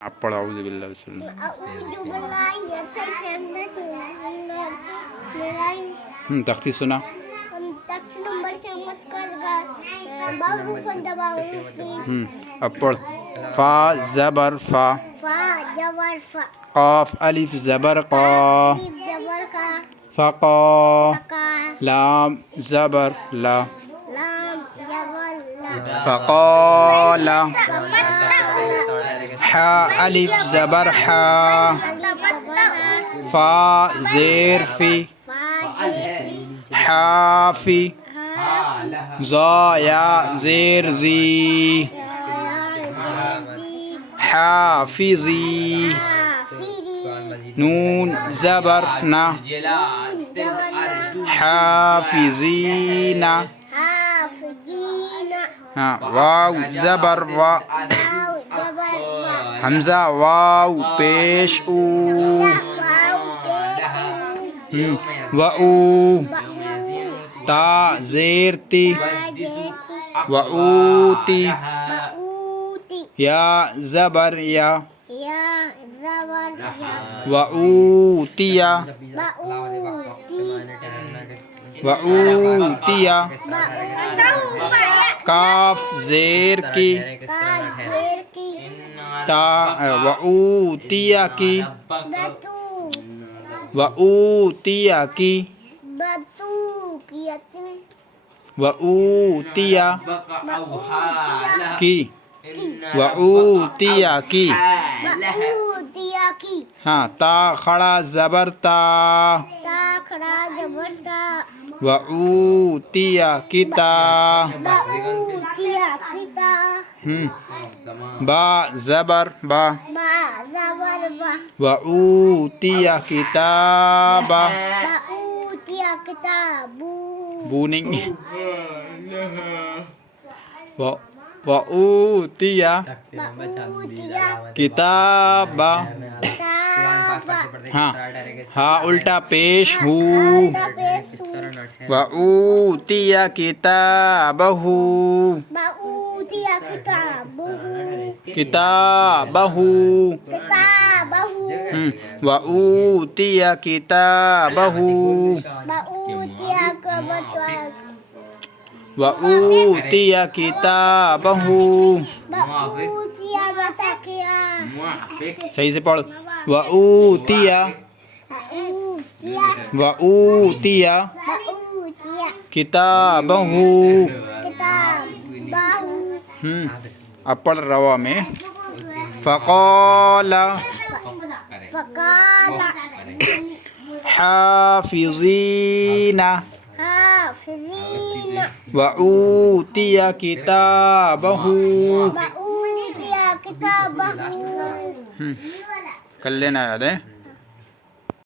आप पढ़ो औज़ु बिल्लाहि तख्ती सुना अब पढ़ फा ज़बर फा क़ाफ अलिफ ज़बर क़ा फ़क़ा लाम ज़बर ला फ़क़ाला हा अलिफ ज़बर हा फ़ा ज़ेर फ़ी हाफ़ी ज़ा या ज़ेर ज़ी हाफ़िज़ी नून ज़बर ना हाफ़िज़ीना हाँ वाव ज़बर वा हमज़ा वाव पेश ऊ वऊ ता ज़ेर ती वऊती या ज़बर या वऊतिया वऊतिया काफ ज़ेर की ता वऊतिया की वऊतिया की वऊतिया की वऊतिया की हाँ ता खड़ा ज़बर ता वऊतिया किता बा ज़बर बा वऊतिया किताबा बू नहीं वऊतिया किताबा हाँ हाँ उल्टा पेश हूँ वऊतिया किताबहू किताबहू वऊतिया किताबहू वऊतिया किताबहू सही से पढ़ वऊतिया वऊतिया किताबहू अब पढ़ रवा में फ़क़ाला हाफ़िज़ीना वऊतिया किताबहू कर लेना याद है।